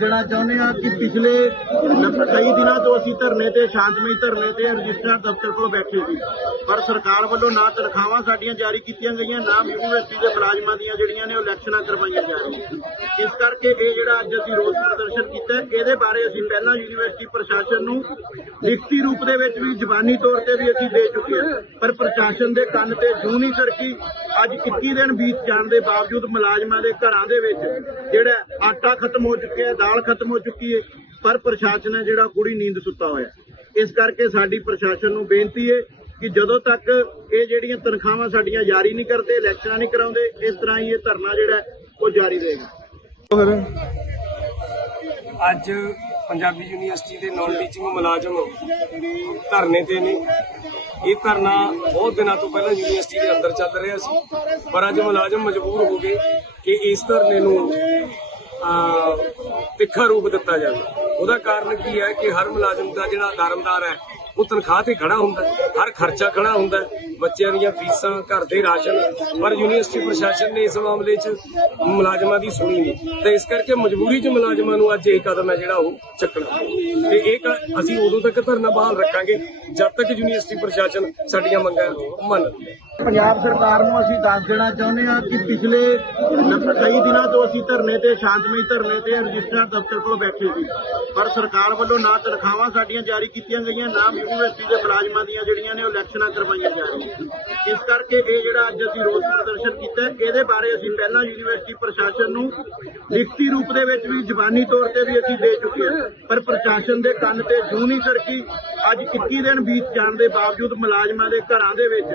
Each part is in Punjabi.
ਦੇਣਾ ਚਾਹੁੰਦੇ ਹਾਂ ਕਿ ਪਿਛਲੇ ਕਈ ਦਿਨਾਂ ਤੋਂ ਅਸੀਂ ਧਰਨੇ ਤੇ, ਸ਼ਾਂਤਮਈ ਧਰਨੇ ਤੇ ਰਜਿਸਟਰ ਦਫ਼ਤਰ ਕੋਲ ਬੈਠੇ ਸੀ। ਪਰ ਸਰਕਾਰ ਵੱਲੋਂ ਨਾ ਤਨਖਾਹਾਂ ਸਾਡੀਆਂ ਜਾਰੀ ਕੀਤੀਆਂ ਗਈਆਂ, ਨਾ ਯੂਨੀਵਰਸਿਟੀ ਦੇ ਮੁਲਾਜ਼ਮਾਂ ਦੀਆਂ ਜਿਹੜੀਆਂ ਨੇ ਉਹ ਇਲੈਕਸ਼ਨਾਂ ਕਰਵਾਈਆਂ ਜਾ ਰਹੀਆਂ ਇਸ ਕਰਕੇ ਇਹ ਜਿਹੜਾ ਅੱਜ ਅਸੀਂ ਰੋਸ ਪ੍ਰਦਰਸ਼ਨ ਕੀਤਾ ਇਹਦੇ ਬਾਰੇ ਅਸੀਂ ਪਹਿਲਾਂ ਯੂਨੀਵਰਸਿਟੀ ਪ੍ਰਸ਼ਾਸਨ ਨੂੰ ਲਿਖਤੀ ਰੂਪ ਦੇ ਵਿੱਚ ਵੀ ਜ਼ਬਾਨੀ ਤੌਰ ਤੇ ਵੀ ਅਸੀਂ ਦੇ ਚੁੱਕੇ ਹਾਂ। ਪਰ ਪ੍ਰਸ਼ਾਸਨ ਦੇ ਕੰਨ ਤੇ ਜੂੰ ਨਹੀਂ ਸਰਕੀ ਅੱਜ 21 ਦਿਨ ਬੀਤ ਜਾਣ ਦੇ ਬਾਵਜੂਦ ਮੁਲਾਜ਼ਮਾਂ ਦੇ ਘਰਾਂ ਦੇ ਵਿੱਚ ਜਿਹੜਾ ਆਟਾ ਖਤਮ ਹੋ ਚੁੱਕਿਆ ਹੈ, ਦਾਲ ਖਤਮ ਹੋ ਚੁੱਕੀ ਹੈ, ਪਰ ਪ੍ਰਸ਼ਾਸਨ ਹੈ ਜਿਹੜਾ ਕੁੜੀ ਨੀਂਦ ਸੁੱਤਾ ਹੋਇਆ ਇਸ ਕਰਕੇ ਸਾਡੀ ਪ੍ਰਸ਼ਾਸਨ ਨੂੰ ਬੇਨਤੀ ਹੈ ਕਿ ਜਦੋਂ ਤੱਕ ਇਹ ਜਿਹੜੀਆਂ ਤਨਖਾਹਾਂ ਸਾਡੀਆਂ ਜਾਰੀ ਨਹੀਂ ਕਰਦੇ, ਇਲੈਕਸ਼ਨਾਂ ਨਹੀਂ ਕਰਾਉਂਦੇ, ਇਸ ਤਰ੍ਹਾਂ ਹੀ ਇਹ ਧਰਨਾ ਜਿਹੜਾ ਉਹ ਜਾਰੀ ਰਹੇਗਾ। ਅੱਜ ਪੰਜਾਬੀ ਯੂਨੀਵਰਸਿਟੀ ਦੇ ਨਾਨ ਟੀਚਿੰਗ ਮੁਲਾਜ਼ਮ ਧਰਨੇ ਤੇ ਨੇ। ਇਹ ਧਰਨਾ ਬਹੁਤ ਦਿਨਾਂ ਤੋਂ ਪਹਿਲਾਂ ਯੂਨੀਵਰਸਿਟੀ ਦੇ ਅੰਦਰ ਚੱਲ ਰਿਹਾ ਸੀ। ਪਰ ਅੱਜ ਮੁਲਾਜ਼ਮ ਮਜਬੂਰ ਹੋ ਗਏ ਕਿ ਇਸ ਧਰਨੇ ਨੂੰ ਤਿੱਖਾ ਰੂਪ ਦਿੱਤਾ ਜਾਵੇ। ਉਹਦਾ ਕਾਰਨ ਕੀ ਹੈ ਕਿ ਹਰ ਮੁਲਾਜ਼ਮ ਦਾ ਜਿਹੜਾ ਦਰਮਦਾਰ ਹੈ, ਉਹ ਤਨਖਾਹ ਤੇ ਖੜਾ ਹੁੰਦਾ ਹਰ ਖਰਚਾ ਖੜਾ ਹੁੰਦਾ ਬੱਚਿਆਂ ਦੀਆਂ ਫੀਸਾਂ, ਘਰ ਦੇ ਰਾਸ਼ਨ, ਪਰ ਯੂਨੀਵਰਸਿਟੀ ਪ੍ਰਸ਼ਾਸਨ ਨੇ ਇਸ ਮਾਮਲੇ 'ਚ ਮੁਲਾਜ਼ਮਾਂ ਦੀ ਸੁਣੀ ਨਹੀਂ। ਤੇ ਇਸ ਕਰਕੇ ਮਜਬੂਰੀ 'ਚ ਮੁਲਾਜ਼ਮਾਂ ਨੂੰ ਅੱਜ ਇਹ ਕਦਮ ਹੈ ਜਿਹੜਾ ਉਹ ਚੱਕਣਾ ਤੇ ਇਹ ਕ- ਅਸੀਂ ਉਦੋਂ ਤੱਕ ਧਰਨਾ ਬਹਾਲ ਰੱਖਾਂਗੇ, ਜਦ ਤੱਕ ਯੂਨੀਵਰਸਿਟੀ ਪ੍ਰਸ਼ਾਸਨ ਸਾਡੀਆਂ ਮੰਗਾਂ ਮੰਨ ਲਵੇ। ਪੰਜਾਬ ਸਰਕਾਰ ਨੂੰ ਅਸੀਂ ਦੱਸ ਦੇਣਾ ਚਾਹੁੰਦੇ ਹਾਂ ਕਿ ਪਿਛਲੇ ਕਈ ਦਿਨਾਂ ਤੋਂ ਅਸੀਂ ਧਰਨੇ ਤੇ, ਸ਼ਾਂਤਮਈ ਧਰਨੇ ਤੇ ਰਜਿਸਟਰ ਦਫ਼ਤਰ ਕੋਲ ਬੈਠੇ ਸੀ। ਪਰ ਸਰਕਾਰ ਵੱਲੋਂ ਨਾ ਤਨਖਾਹਾਂ ਸਾਡੀਆਂ ਜਾਰੀ ਕੀਤੀਆਂ ਗਈਆਂ, ਨਾ ਯੂਨੀਵਰਸਿਟੀ ਦੇ ਮੁਲਾਜ਼ਮਾਂ ਦੀਆਂ ਜਿਹੜੀਆਂ ਨੇ ਉਹ ਇਲੈਕਸ਼ਨਾਂ ਕਰਵਾਈਆਂ ਜਾ ਰਹੀਆਂ ਇਸ ਕਰਕੇ ਇਹ ਜਿਹੜਾ ਅੱਜ ਅਸੀਂ ਰੋਸ ਪ੍ਰਦਰਸ਼ਨ ਕੀਤਾ, ਇਹਦੇ ਬਾਰੇ ਅਸੀਂ ਪਹਿਲਾਂ ਯੂਨੀਵਰਸਿਟੀ ਪ੍ਰਸ਼ਾਸਨ ਨੂੰ ਲਿਖਤੀ ਰੂਪ ਦੇ ਵਿੱਚ ਵੀ ਜ਼ਬਾਨੀ ਤੌਰ ਤੇ ਵੀ ਅਸੀਂ ਦੇ ਚੁੱਕੇ ਹਾਂ। ਪਰ ਪ੍ਰਸ਼ਾਸਨ ਦੇ ਕੰਨ ਤੇ ਜੂੰ ਨਹੀਂ ਸਰਕੀ। ਅੱਜ 21 ਦਿਨ ਬੀਤ ਜਾਣ ਦੇ ਬਾਵਜੂਦ ਮੁਲਾਜ਼ਮਾਂ ਦੇ ਘਰਾਂ ਦੇ ਵਿੱਚ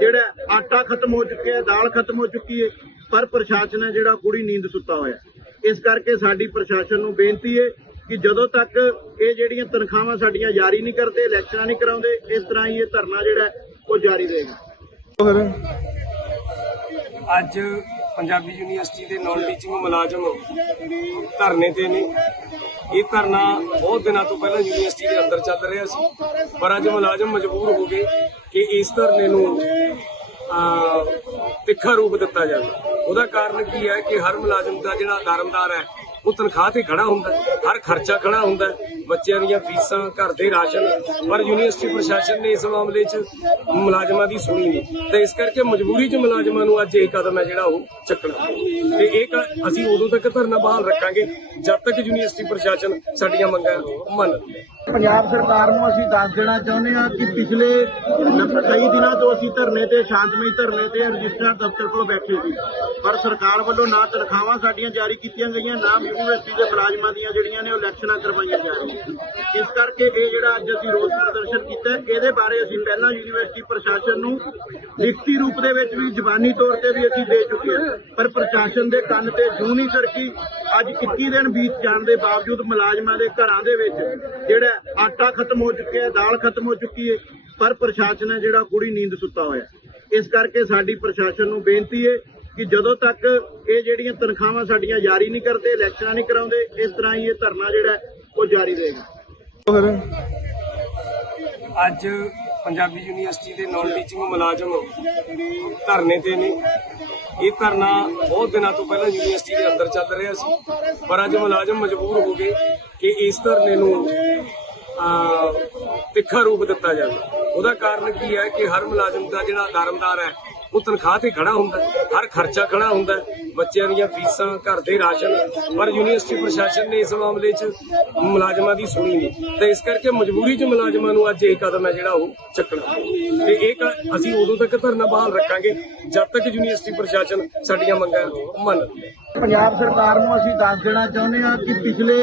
ਜਿਹੜਾ ਆਟਾ ਖਤਮ ਹੋ ਚੁੱਕਿਆ ਹੈ ਦਾਲ ਖਤਮ ਹੋ ਚੁੱਕੀ ਹੈ ਪਰ ਪ੍ਰਸ਼ਾਸਨ ਹੈ ਜਿਹੜਾ ਕੁੜੀ ਨੀਂਦ ਸੁੱਤਾ ਹੋਇਆ। ਇਸ ਕਰਕੇ ਸਾਡੀ ਪ੍ਰਸ਼ਾਸਨ ਨੂੰ ਬੇਨਤੀ ਹੈ ਕਿ ਜਦੋਂ ਤੱਕ ਇਹ ਜਿਹੜੀਆਂ ਤਨਖਾਹਾਂ ਸਾਡੀਆਂ ਜਾਰੀ ਨਹੀਂ ਕਰਦੇ ਇਲੈਕਸ਼ਨਾਂ ਨਹੀਂ ਕਰਾਉਂਦੇ ਇਸ ਤਰ੍ਹਾਂ ਹੀ ਇਹ ਧਰਨਾ ਜਿਹੜਾ ਉਹ ਜਾਰੀ ਰਹੇਗਾ। ਅੱਜ ਪੰਜਾਬੀ ਯੂਨੀਵਰਸਿਟੀ ਦੇ ਨਾਨ ਟੀਚਿੰਗ ਮੁਲਾਜ਼ਮ ਧਰਨੇ ਤੇ ਨੇ। ਇਹ ਧਰਨਾ ਬਹੁਤ ਦਿਨਾਂ ਤੋਂ ਪਹਿਲਾਂ ਯੂਨੀਵਰਸਿਟੀ ਦੇ ਅੰਦਰ ਚੱਲ ਰਿਹਾ ਸੀ। ਪਰ ਅੱਜ ਮੁਲਾਜ਼ਮ ਮਜਬੂਰ ਹੋ ਗਏ ਕਿ ਇਸ ਧਰਨੇ ਨੂੰ ਤਿੱਖਾ ਰੂਪ ਦਿੱਤਾ ਜਾਵੇ। ਉਹਦਾ ਕਾਰਨ ਕੀ ਹੈ ਕਿ ਹਰ ਮੁਲਾਜ਼ਮ ਦਾ ਜਿਹੜਾ ਦਰਮਦਾਰ ਹੈ, ਉਹ ਤਨਖਾਹ ਤੇ ਖੜਾ ਹੁੰਦਾ ਹਰ ਖਰਚਾ ਖੜਾ ਹੁੰਦਾ ਬੱਚਿਆਂ ਦੀਆਂ ਫੀਸਾਂ, ਘਰ ਦੇ ਰਾਸ਼ਨ, ਪਰ ਯੂਨੀਵਰਸਿਟੀ ਪ੍ਰਸ਼ਾਸਨ ਨੇ ਇਸ ਮਾਮਲੇ 'ਚ ਮੁਲਾਜ਼ਮਾਂ ਦੀ ਸੁਣੀ ਨਹੀਂ। ਤੇ ਇਸ ਕਰਕੇ ਮਜਬੂਰੀ 'ਚ ਮੁਲਾਜ਼ਮਾਂ ਨੂੰ ਅੱਜ ਇਹ ਕਦਮ ਹੈ ਜਿਹੜਾ ਉਹ ਚੱਕਣਾ। ਤੇ ਇਹ ਕ- ਅਸੀਂ ਉਦੋਂ ਤੱਕ ਧਰਨਾ ਬਹਾਲ ਰੱਖਾਂਗੇ, ਜਦ ਤੱਕ ਯੂਨੀਵਰਸਿਟੀ ਪ੍ਰਸ਼ਾਸਨ ਸਾਡੀਆਂ ਮੰਗਾਂ ਮੰਨ ਲਵੇ। ਪੰਜਾਬ ਸਰਕਾਰ ਨੂੰ ਅਸੀਂ ਦੱਸ ਦੇਣਾ ਚਾਹੁੰਦੇ ਹਾਂ ਕਿ ਪਿਛਲੇ ਕਈ ਦਿਨਾਂ ਤੋਂ ਅਸੀਂ ਧਰਨੇ ਤੇ, ਸ਼ਾਂਤਮਈ ਧਰਨੇ ਤੇ ਰਜਿਸਟਰ ਦਫ਼ਤਰ ਕੋਲ ਬੈਠੇ ਸੀ। ਪਰ ਸਰਕਾਰ ਵੱਲੋਂ ਨਾ ਤਨਖਾਹਾਂ ਸਾਡੀਆਂ ਜਾਰੀ ਕੀਤੀਆਂ ਗਈਆਂ, ਨਾ ਯੂਨੀਵਰਸਿਟੀ ਦੇ ਮੁਲਾਜ਼ਮਾਂ ਦੀਆਂ ਜਿਹੜੀਆਂ ਨੇ ਉਹ ਇਲੈਕਸ਼ਨਾਂ ਕਰਵਾਈਆਂ ਜਾ ਰਹੀਆਂ ਇਸ ਕਰਕੇ ਇਹ ਜਿਹੜਾ ਅੱਜ ਅਸੀਂ ਰੋਸ ਪ੍ਰਦਰਸ਼ਨ ਕੀਤਾ ਇਹਦੇ ਬਾਰੇ ਅਸੀਂ ਪਹਿਲਾਂ ਯੂਨੀਵਰਸਿਟੀ ਪ੍ਰਸ਼ਾਸਨ ਨੂੰ ਲਿਖਤੀ ਰੂਪ ਦੇ ਵਿੱਚ ਵੀ ਜ਼ਬਾਨੀ ਤੌਰ ਤੇ ਵੀ ਅਸੀਂ ਦੇ ਚੁੱਕੇ ਹਾਂ। ਪਰ ਪ੍ਰਸ਼ਾਸਨ ਦੇ ਕੰਨ ਤੇ ਜੂੰ ਨਹੀਂ ਸਰਕੀ ਅੱਜ 21 ਦਿਨ ਬੀਤ ਜਾਣ ਦੇ ਬਾਵਜੂਦ ਮੁਲਾਜ਼ਮਾਂ ਦੇ ਘਰਾਂ ਦੇ ਵਿੱਚ ਜਿਹੜਾ ਆਟਾ ਖਤਮ ਹੋ ਚੁੱਕਿਆ ਹੈ ਦਾਲ ਖਤਮ ਹੋ ਚੁੱਕੀ ਹੈ ਪਰ ਪ੍ਰਸ਼ਾਸਨ ਹੈ ਜਿਹੜਾ ਕੁੜੀ ਨੀਂਦ ਸੁੱਤਾ ਹੋਇਆ। ਇਸ ਕਰਕੇ ਸਾਡੀ ਪ੍ਰਸ਼ਾਸਨ ਨੂੰ ਬੇਨਤੀ ਹੈ ਕਿ ਜਦੋਂ ਤੱਕ ਇਹ ਜਿਹੜੀਆਂ ਤਨਖਾਹਾਂ ਸਾਡੀਆਂ ਜਾਰੀ ਨਹੀਂ ਕਰਦੇ ਇਲੈਕਸ਼ਨਾਂ ਨਹੀਂ ਕਰਾਉਂਦੇ ਇਸ ਤਰ੍ਹਾਂ ਹੀ ਇਹ ਧਰਨਾ ਜਿਹੜਾ ਉਹ ਜਾਰੀ ਰਹੇਗਾ। ਅੱਜ ਪੰਜਾਬੀ ਯੂਨੀਵਰਸਿਟੀ ਦੇ ਨਾਨ ਟੀਚਿੰਗ ਮੁਲਾਜ਼ਮ ਧਰਨੇ ਤੇ ਨੇ। ਇਹ ਧਰਨਾ ਬਹੁਤ ਦਿਨਾਂ ਤੋਂ ਪਹਿਲਾਂ ਯੂਨੀਵਰਸਿਟੀ ਦੇ ਅੰਦਰ ਚੱਲ ਰਿਹਾ ਸੀ। ਪਰ ਅੱਜ ਮੁਲਾਜ਼ਮ ਮਜਬੂਰ ਹੋ ਗਏ ਕਿ ਇਸ ਧਰਨੇ ਨੂੰ ਤਿੱਖਾ ਰੂਪ ਦਿੱਤਾ ਜਾਵੇ। ਉਹਦਾ ਕਾਰਨ ਕੀ ਹੈ ਕਿ ਹਰ ਮੁਲਾਜ਼ਮ ਦਾ ਜਿਹੜਾ ਦਰਮਦਾਰ ਹੈ, ਉਹ ਤਨਖਾਹ ਤੇ ਖੜਾ ਹੁੰਦਾ ਹਰ ਖਰਚਾ ਖੜਾ ਹੁੰਦਾ ਬੱਚਿਆਂ ਦੀਆਂ ਫੀਸਾਂ, ਘਰ ਦੇ ਰਾਸ਼ਨ, ਪਰ ਯੂਨੀਵਰਸਿਟੀ ਪ੍ਰਸ਼ਾਸਨ ਨੇ ਇਸ ਮਾਮਲੇ 'ਚ ਮੁਲਾਜ਼ਮਾਂ ਦੀ ਸੁਣੀ ਨਹੀਂ। ਤੇ ਇਸ ਕਰਕੇ ਮਜਬੂਰੀ 'ਚ ਮੁਲਾਜ਼ਮਾਂ ਨੂੰ ਅੱਜ ਇਹ ਕਦਮ ਹੈ ਜਿਹੜਾ ਉਹ ਚੱਕਣਾ। ਤੇ ਇਹ ਕ- ਅਸੀਂ ਉਦੋਂ ਤੱਕ ਧਰਨਾ ਬਹਾਲ ਰੱਖਾਂਗੇ, ਜਦ ਤੱਕ ਯੂਨੀਵਰਸਿਟੀ ਪ੍ਰਸ਼ਾਸਨ ਸਾਡੀਆਂ ਮੰਗਾਂ ਮੰਨ ਲਵੇ। ਪੰਜਾਬ ਸਰਕਾਰ ਨੂੰ ਅਸੀਂ ਦੱਸ ਦੇਣਾ ਚਾਹੁੰਦੇ ਹਾਂ ਕਿ ਪਿਛਲੇ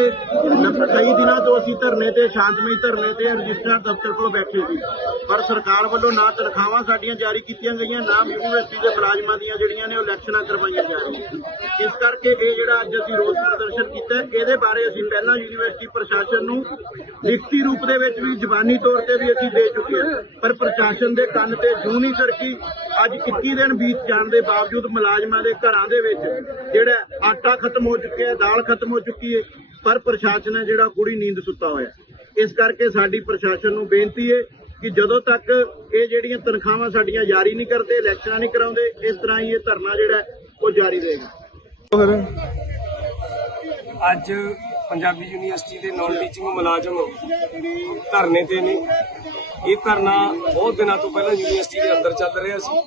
ਕਈ ਦਿਨਾਂ ਤੋਂ ਅਸੀਂ ਧਰਨੇ ਤੇ, ਸ਼ਾਂਤਮਈ ਧਰਨੇ ਤੇ ਰਜਿਸਟਰ ਦਫ਼ਤਰ ਕੋਲ ਬੈਠੇ ਸੀ। ਪਰ ਸਰਕਾਰ ਵੱਲੋਂ ਨਾ ਤਨਖਾਹਾਂ ਸਾਡੀਆਂ ਜਾਰੀ ਕੀਤੀਆਂ ਗਈਆਂ, ਨਾ ਯੂਨੀਵਰਸਿਟੀ ਦੇ ਮੁਲਾਜ਼ਮਾਂ ਦੀਆਂ ਜਿਹੜੀਆਂ ਨੇ ਉਹ ਇਲੈਕਸ਼ਨਾਂ ਕਰਵਾਈਆਂ ਜਾ ਰਹੀਆਂ ਇਸ ਕਰਕੇ ਇਹ ਜਿਹੜਾ ਅੱਜ ਅਸੀਂ ਰੋਸ ਪ੍ਰਦਰਸ਼ਨ ਕੀਤਾ, ਇਹਦੇ ਬਾਰੇ ਅਸੀਂ ਪਹਿਲਾਂ ਯੂਨੀਵਰਸਿਟੀ ਪ੍ਰਸ਼ਾਸਨ ਨੂੰ ਲਿਖਤੀ ਰੂਪ ਦੇ ਵਿੱਚ ਵੀ ਜ਼ਬਾਨੀ ਤੌਰ ਤੇ ਵੀ ਅਸੀਂ ਦੇ ਚੁੱਕੇ ਹਾਂ। ਪਰ ਪ੍ਰਸ਼ਾਸਨ ਦੇ ਕੰਨ ਤੇ ਜੂੰ ਨਹੀਂ ਸਰਕੀ। ਅੱਜ 21 ਦਿਨ ਬੀਤ ਜਾਣ ਦੇ ਬਾਵਜੂਦ ਮੁਲਾਜ਼ਮਾਂ ਦੇ ਘਰਾਂ ਦੇ ਵਿੱਚ ਜਿਹੜਾ ਆਟਾ ਖਤਮ ਹੋ ਚੁੱਕਿਆ ਹੈ ਦਾਲ ਖਤਮ ਹੋ ਚੁੱਕੀ ਹੈ ਪਰ ਪ੍ਰਸ਼ਾਸਨ ਹੈ ਜਿਹੜਾ ਕੁੜੀ ਨੀਂਦ ਸੁੱਤਾ ਹੋਇਆ ਹੈ। ਇਸ ਕਰਕੇ ਸਾਡੀ ਪ੍ਰਸ਼ਾਸਨ ਨੂੰ ਬੇਨਤੀ ਹੈ ਕਿ ਜਦੋਂ ਤੱਕ ਇਹ ਜਿਹੜੀਆਂ ਤਨਖਾਹਾਂ ਸਾਡੀਆਂ ਜਾਰੀ ਨਹੀਂ ਕਰਦੇ ਇਲੈਕਸ਼ਨਾਂ ਨਹੀਂ ਕਰਾਉਂਦੇ ਇਸ ਤਰ੍ਹਾਂ ਹੀ ਇਹ ਧਰਨਾ ਜਿਹੜਾ ਉਹ ਜਾਰੀ ਰਹੇਗਾ ਅੱਜ ਪੰਜਾਬੀ ਯੂਨੀਵਰਸਿਟੀ ਦੇ ਨਾਨ ਟੀਚਿੰਗ ਮੁਲਾਜ਼ਮ ਧਰਨੇ ਤੇ ਨੇ। ਇਹ ਧਰਨਾ ਬਹੁਤ ਦਿਨਾਂ ਤੋਂ ਪਹਿਲਾਂ ਯੂਨੀਵਰਸਿਟੀ ਦੇ ਅੰਦਰ ਚੱਲ ਰਿਹਾ ਸੀ।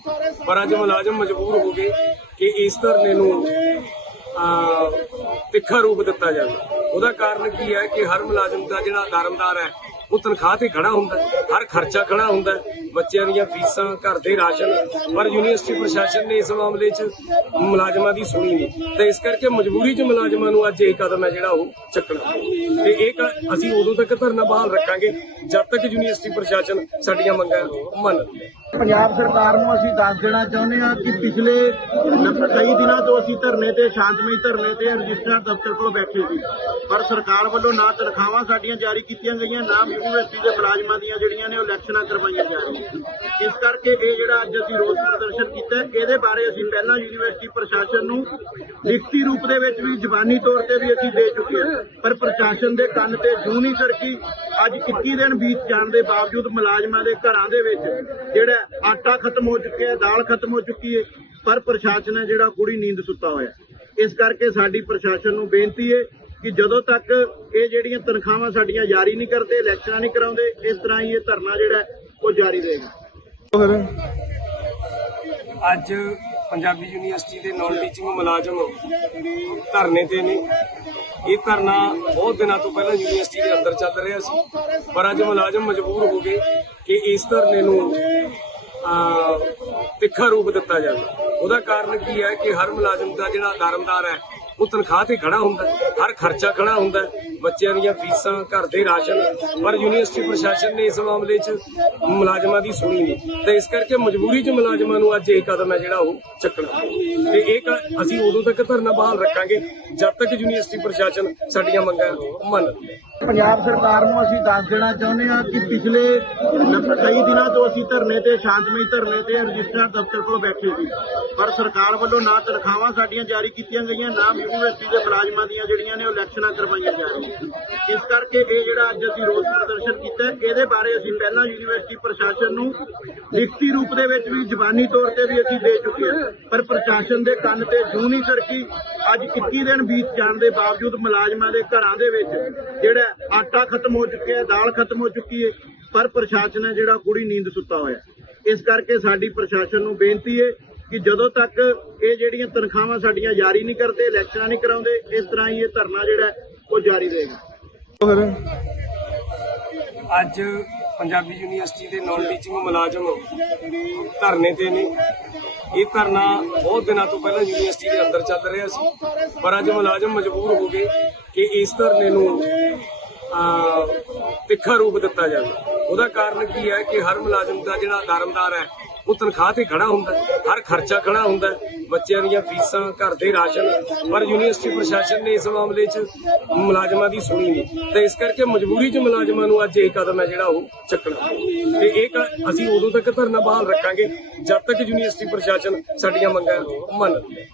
ਪਰ ਅੱਜ ਮੁਲਾਜ਼ਮ ਮਜਬੂਰ ਹੋ ਗਏ ਕਿ ਇਸ ਧਰਨੇ ਨੂੰ ਤਿੱਖਾ ਰੂਪ ਦਿੱਤਾ ਜਾਵੇ। ਉਹਦਾ ਕਾਰਨ ਕੀ ਹੈ ਕਿ ਹਰ ਮੁਲਾਜ਼ਮ ਦਾ ਜਿਹੜਾ ਧਰਮਦਾਰ ਹੈ ਉਹ ਤਨਖਾਹ ਤੇ ਖੜਾ ਹੁੰਦਾ ਹਰ ਖਰਚਾ ਖੜਾ ਹੁੰਦਾ ਬੱਚਿਆਂ ਦੀਆਂ ਫੀਸਾਂ, ਘਰ ਦੇ ਰਾਸ਼ਨ, ਪਰ ਯੂਨੀਵਰਸਿਟੀ ਪ੍ਰਸ਼ਾਸਨ ਨੇ ਇਸ ਮਾਮਲੇ 'ਚ ਮੁਲਾਜ਼ਮਾਂ ਦੀ ਸੁਣੀ ਨਹੀਂ। ਤੇ ਇਸ ਕਰਕੇ ਮਜਬੂਰੀ 'ਚ ਮੁਲਾਜ਼ਮਾਂ ਨੂੰ ਅੱਜ ਇਹ ਕਦਮ ਹੈ ਜਿਹੜਾ ਉਹ ਚੱਕਣਾ ਤੇ ਇਹ ਅਸੀਂ ਉਦੋਂ ਤੱਕ ਧਰਨਾ ਬਹਾਲ ਰੱਖਾਂਗੇ, ਜਦ ਤੱਕ ਯੂਨੀਵਰਸਿਟੀ ਪ੍ਰਸ਼ਾਸਨ ਸਾਡੀਆਂ ਮੰਗਾਂ ਮੰਨ ਲਵੇ। ਪੰਜਾਬ ਸਰਕਾਰ ਨੂੰ ਅਸੀਂ ਦੱਸ ਦੇਣਾ ਚਾਹੁੰਦੇ ਹਾਂ ਕਿ ਪਿਛਲੇ ਕਈ ਦਿਨਾਂ ਤੋਂ ਅਸੀਂ ਧਰਨੇ ਤੇ, ਸ਼ਾਂਤਮਈ ਧਰਨੇ ਤੇ ਰਜਿਸਟਰ ਦਫ਼ਤਰ ਕੋਲ ਬੈਠੇ ਸੀ। ਪਰ ਸਰਕਾਰ ਵੱਲੋਂ ਨਾ ਤਨਖਾਹਾਂ ਸਾਡੀਆਂ ਜਾਰੀ ਕੀਤੀਆਂ ਗਈਆਂ, ਨਾ ਯੂਨੀਵਰਸਿਟੀ ਦੇ ਮੁਲਾਜ਼ਮਾਂ ਦੀਆਂ ਜਿਹੜੀਆਂ ਨੇ ਉਹ ਇਲੈਕਸ਼ਨਾਂ ਕਰਵਾਈਆਂ ਜਾ ਰਹੀਆਂ ਇਸ ਕਰਕੇ ਇਹ ਜਿਹੜਾ ਅੱਜ ਅਸੀਂ ਰੋਸ ਪ੍ਰਦਰਸ਼ਨ ਕੀਤਾ ਇਹਦੇ ਬਾਰੇ ਅਸੀਂ ਪਹਿਲਾਂ ਯੂਨੀਵਰਸਿਟੀ ਪ੍ਰਸ਼ਾਸਨ ਨੂੰ ਲਿਖਤੀ ਰੂਪ ਦੇ ਵਿੱਚ ਵੀ ਜ਼ਬਾਨੀ ਤੌਰ ਤੇ ਵੀ ਅਸੀਂ ਦੇ ਚੁੱਕੇ ਹਾਂ। ਪਰ ਪ੍ਰਸ਼ਾਸਨ ਦੇ ਕੰਨ ਤੇ ਜੂੰ ਨਹੀਂ ਸਰਕੀ ਅੱਜ 21 ਦਿਨ ਬੀਤ ਜਾਣ ਦੇ ਬਾਵਜੂਦ ਮੁਲਾਜ਼ਮਾਂ ਦੇ ਘਰਾਂ ਦੇ ਵਿੱਚ ਜਿਹੜਾ ਆਟਾ ਖਤਮ ਹੋ ਚੁੱਕਿਆ ਹੈ, ਦਾਲ ਖਤਮ ਹੋ ਚੁੱਕੀ ਹੈ, ਪਰ ਪ੍ਰਸ਼ਾਸਨ ਹੈ ਜਿਹੜਾ ਕੁੜੀ ਨੀਂਦ ਸੁੱਤਾ ਹੋਇਆ ਇਸ ਕਰਕੇ ਸਾਡੀ ਪ੍ਰਸ਼ਾਸਨ ਨੂੰ ਬੇਨਤੀ ਹੈ ਕਿ ਜਦੋਂ ਤੱਕ ਇਹ ਜਿਹੜੀਆਂ ਤਨਖਾਹਾਂ ਸਾਡੀਆਂ ਜਾਰੀ ਨਹੀਂ ਕਰਦੇ ਇਲੈਕਸ਼ਨਾਂ ਨਹੀਂ ਕਰਾਉਂਦੇ ਇਸ ਤਰ੍ਹਾਂ ਹੀ ਇਹ ਧਰਨਾ ਜਿਹੜਾ ਉਹ ਜਾਰੀ ਰਹੇਗਾ। ਅੱਜ ਪੰਜਾਬੀ ਯੂਨੀਵਰਸਿਟੀ ਦੇ ਨਾਨ ਟੀਚਿੰਗ ਮੁਲਾਜ਼ਮ ਧਰਨੇ ਤੇ ਨੇ। ਇਹ ਧਰਨਾ ਬਹੁਤ ਦਿਨਾਂ ਤੋਂ ਪਹਿਲਾਂ ਯੂਨੀਵਰਸਿਟੀ ਦੇ ਅੰਦਰ ਚੱਲ ਰਿਹਾ ਸੀ। ਪਰ ਅੱਜ ਮੁਲਾਜ਼ਮ ਮਜਬੂਰ ਹੋ ਗਏ ਕਿ ਇਸ ਧਰਨੇ ਨੂੰ ਤਿੱਖਾ ਰੂਪ ਦਿੱਤਾ ਜਾਵੇ। ਉਹਦਾ ਕਾਰਨ ਕੀ ਹੈ ਕਿ ਹਰ ਮੁਲਾਜ਼ਮ ਦਾ ਜਿਹੜਾ ਧਰਮਦਾਰ ਹੈ ਉਹ ਤਨਖਾਹ ਤੇ ਖੜਾ ਹੁੰਦਾ ਹਰ ਖਰਚਾ ਖੜਾ ਹੁੰਦਾ ਬੱਚਿਆਂ ਦੀਆਂ ਫੀਸਾਂ, ਘਰ ਦੇ ਰਾਸ਼ਨ, ਪਰ ਯੂਨੀਵਰਸਿਟੀ ਪ੍ਰਸ਼ਾਸਨ ਨੇ ਇਸ ਮਾਮਲੇ 'ਚ ਮੁਲਾਜ਼ਮਾਂ ਦੀ ਸੁਣੀ ਨਹੀਂ। ਤੇ ਇਸ ਕਰਕੇ ਮਜਬੂਰੀ 'ਚ ਮੁਲਾਜ਼ਮਾਂ ਨੂੰ ਅੱਜ ਇਹ ਕਦਮ ਹੈ ਜਿਹੜਾ ਉਹ ਚੱਕਣਾ। ਤੇ ਇਹ ਅਸੀਂ ਉਦੋਂ ਤੱਕ ਧਰਨਾ ਬਹਾਲ ਰੱਖਾਂਗੇ, ਜਦ ਤੱਕ ਯੂਨੀਵਰਸਿਟੀ ਪ੍ਰਸ਼ਾਸਨ ਸਾਡੀਆਂ ਮੰਗਾਂ ਮੰਨ ਲਵੇ। ਪੰਜਾਬ ਸਰਕਾਰ ਨੂੰ ਅਸੀਂ ਦੱਸ ਦੇਣਾ ਚਾਹੁੰਦੇ ਹਾਂ ਕਿ ਪਿਛਲੇ ਕਈ ਦਿਨਾਂ ਤੋਂ ਅਸੀਂ ਧਰਨੇ ਤੇ, ਸ਼ਾਂਤਮਈ ਧਰਨੇ ਤੇ ਰਜਿਸਟਰ ਦਫ਼ਤਰ ਕੋਲ ਬੈਠੇ ਸੀ। ਪਰ ਸਰਕਾਰ ਵੱਲੋਂ ਨਾ ਤਨਖਾਹਾਂ ਸਾਡੀਆਂ ਜਾਰੀ ਕੀਤੀਆਂ ਗਈਆਂ, ਨਾ ਯੂਨੀਵਰਸਿਟੀ ਦੇ ਮੁਲਾਜ਼ਮਾਂ ਦੀਆਂ ਜਿਹੜੀਆਂ ਨੇ ਉਹ ਇਲੈਕਸ਼ਨਾਂ ਕਰਵਾਈਆਂ ਜਾ ਰਹੀਆਂ ਇਸ ਕਰਕੇ ਇਹ ਜਿਹੜਾ ਅੱਜ ਅਸੀਂ ਰੋਸ ਪ੍ਰਦਰਸ਼ਨ ਕੀਤਾ ਇਹਦੇ ਬਾਰੇ ਅਸੀਂ ਪਹਿਲਾਂ ਯੂਨੀਵਰਸਿਟੀ ਪ੍ਰਸ਼ਾਸਨ ਨੂੰ ਲਿਖਤੀ ਰੂਪ ਦੇ ਵਿੱਚ ਵੀ ਜ਼ਬਾਨੀ ਤੌਰ ਤੇ ਵੀ ਅਸੀਂ ਦੇ ਚੁੱਕੇ ਹਾਂ। ਪਰ ਪ੍ਰਸ਼ਾਸਨ ਦੇ ਕੰਨ ਤੇ ਜੂੰ ਨਹੀਂ ਸਰਕੀ। ਅੱਜ 21 ਦਿਨ ਬੀਤ ਜਾਣ ਦੇ ਬਾਵਜੂਦ ਮੁਲਾਜ਼ਮਾਂ ਦੇ ਘਰਾਂ ਦੇ ਵਿੱਚ ਜਿਹੜਾ ਆਟਾ ਖਤਮ ਹੋ ਚੁੱਕਿਆ ਦਾਲ ਖਤਮ ਹੋ ਚੁੱਕੀ ਹੈ, ਪਰ ਪ੍ਰਸ਼ਾਸਨ ਹੈ ਜਿਹੜਾ ਕੁੜੀ ਨੀਂਦ ਸੁੱਤਾ ਹੋਇਆ ਇਸ ਕਰਕੇ ਸਾਡੀ ਪ੍ਰਸ਼ਾਸਨ ਨੂੰ ਬੇਨਤੀ ਹੈ ਕਿ ਜਦੋਂ ਤੱਕ ਇਹ ਜਿਹੜੀਆਂ ਤਨਖਾਹਾਂ ਸਾਡੀਆਂ ਜਾਰੀ ਨਹੀਂ ਕਰਦੇ ਇਲੈਕਸ਼ਨਾਂ ਨਹੀਂ ਕਰਾਉਂਦੇ ਇਸ ਤਰ੍ਹਾਂ ਹੀ ਇਹ ਧਰਨਾ ਜਿਹੜਾ ਉਹ ਜਾਰੀ ਰਹੇਗਾ। ਅੱਜ ਪੰਜਾਬੀ ਯੂਨੀਵਰਸਿਟੀ ਦੇ ਨਾਨ ਟੀਚਿੰਗ ਮੁਲਾਜ਼ਮ ਧਰਨੇ ਤੇ ਨੇ। ਇਹ ਧਰਨਾ ਬਹੁਤ ਦਿਨਾਂ ਤੋਂ ਪਹਿਲਾਂ ਯੂਨੀਵਰਸਿਟੀ ਦੇ ਅੰਦਰ ਚੱਲ ਰਿਹਾ ਸੀ। ਪਰ ਅੱਜ ਮੁਲਾਜ਼ਮ ਮਜਬੂਰ ਹੋ ਗਏ ਕਿ ਇਸ ਧਰਨੇ ਨੂੰ ਤਿੱਖਾ ਰੂਪ ਦਿੱਤਾ ਜਾਵੇ। ਉਹਦਾ ਕਾਰਨ ਕੀ ਹੈ ਕਿ ਹਰ ਮੁਲਾਜ਼ਮ ਦਾ ਜਿਹੜਾ ਧਰਮਦਾਰ ਹੈ ਉਹ ਤਨਖਾਹ ਤੇ ਖੜਾ ਹੁੰਦਾ ਹਰ ਖਰਚਾ ਖੜਾ ਹੁੰਦਾ ਬੱਚਿਆਂ ਦੀਆਂ ਫੀਸਾਂ, ਘਰ ਦੇ ਰਾਸ਼ਨ, ਪਰ ਯੂਨੀਵਰਸਿਟੀ ਪ੍ਰਸ਼ਾਸਨ ਨੇ ਇਸ ਮਾਮਲੇ 'ਚ ਮੁਲਾਜ਼ਮਾਂ ਦੀ ਸੁਣੀ ਨਹੀਂ। ਤੇ ਇਸ ਕਰਕੇ ਮਜਬੂਰੀ 'ਚ ਮੁਲਾਜ਼ਮਾਂ ਨੂੰ ਅੱਜ ਇਹ ਕਦਮ ਹੈ ਜਿਹੜਾ ਉਹ ਚੱਕਣਾ ਤੇ ਇਹ ਕ- ਅਸੀਂ ਉਦੋਂ ਤੱਕ ਧਰਨਾ ਬਹਾਲ ਰੱਖਾਂਗੇ, ਜਦ ਤੱਕ ਯੂਨੀਵਰਸਿਟੀ ਪ੍ਰਸ਼ਾਸਨ ਸਾਡੀਆਂ ਮੰਗਾਂ ਮੰਨ ਲਵੇ।